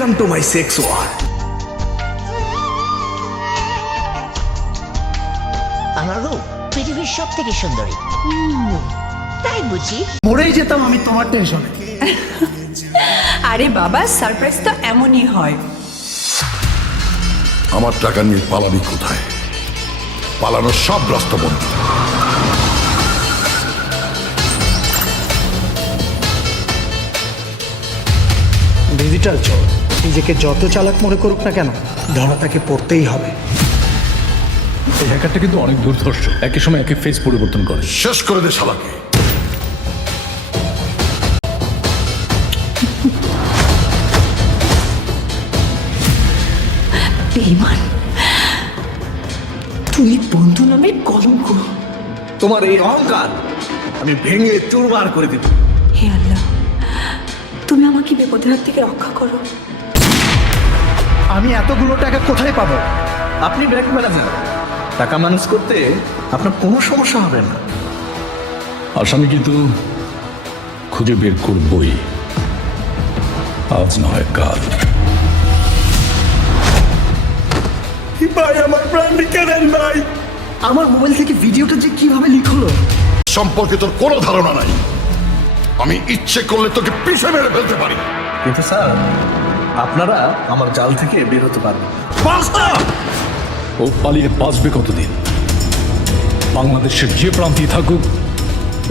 Welcome to my sex world. আমার রূপ পৃথিবীর সব থেকে সুন্দরী। তাই বুঝি মরেই যেতাম আমি তোমার টেনশনে। আরে বাবা, সারপ্রাইজ তো এমনই হয়। আমার টাকা নিয়ে পালাবি কোথায়? পালানোর সব রাস্তা বন্ধ। ডিজিটাল চোর নিজেকে যত চালাক মনে করুক না কেন, ধরা তাকে পড়তেই হবে। এই হ্যাকারটা কিন্তু অনেক দুর্ধর্ষ, একই সময় একই ফেস পরিবর্তন করে। শেষ করে দে শালাকে। বেঈমান, তুই বন্ধু নামের কলঙ্ক। তোমার এই অহংকার আমি ভেঙে চুরমার করে দেব। হে আল্লাহ, তুমি আমাকে বিপদের হাত থেকে রক্ষা করো। আমি এতগুলো টাকা কোথায় পাবো? আপনি ব্যাংক ম্যানেজার, টাকা ম্যানেজ করতে আপনার কোনো সমস্যা হবে না। আসামি কিন্তু খুঁজে বের করবই, আজ নয় কাল। ভাই আমার প্রাণ ভিক্ষা দেন ভাই। আমার মোবাইল থেকে ভিডিওটা যে কিভাবে লিক হলো সম্পর্কে তোর কোনো ধারণা নাই। আমি ইচ্ছে করলে তোকে পিছে মেরে ফেলতে পারি। কিন্তু স্যার, আপনারা আমার জাল থেকে বের হতে পারবেন না। ও পালিয়ে বাঁচবে কতদিন? বাংলাদেশের যে প্রান্তেই থাকুক,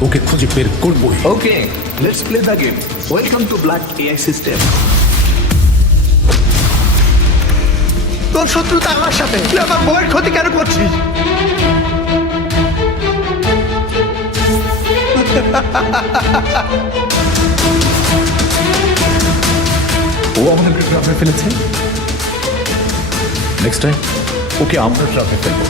ওকে খুঁজে বের করবই। Okay, let's play the game. Welcome to black AI system. তোর শত্রুতা আমার সাথে, তুই আমার বউয়ের ক্ষতি কেন করছিস? ও আমাদেরকে ট্রাপে ফেলেছে, নেক্সট টাইম ওকে আমরা ট্রাপে ফেলবো।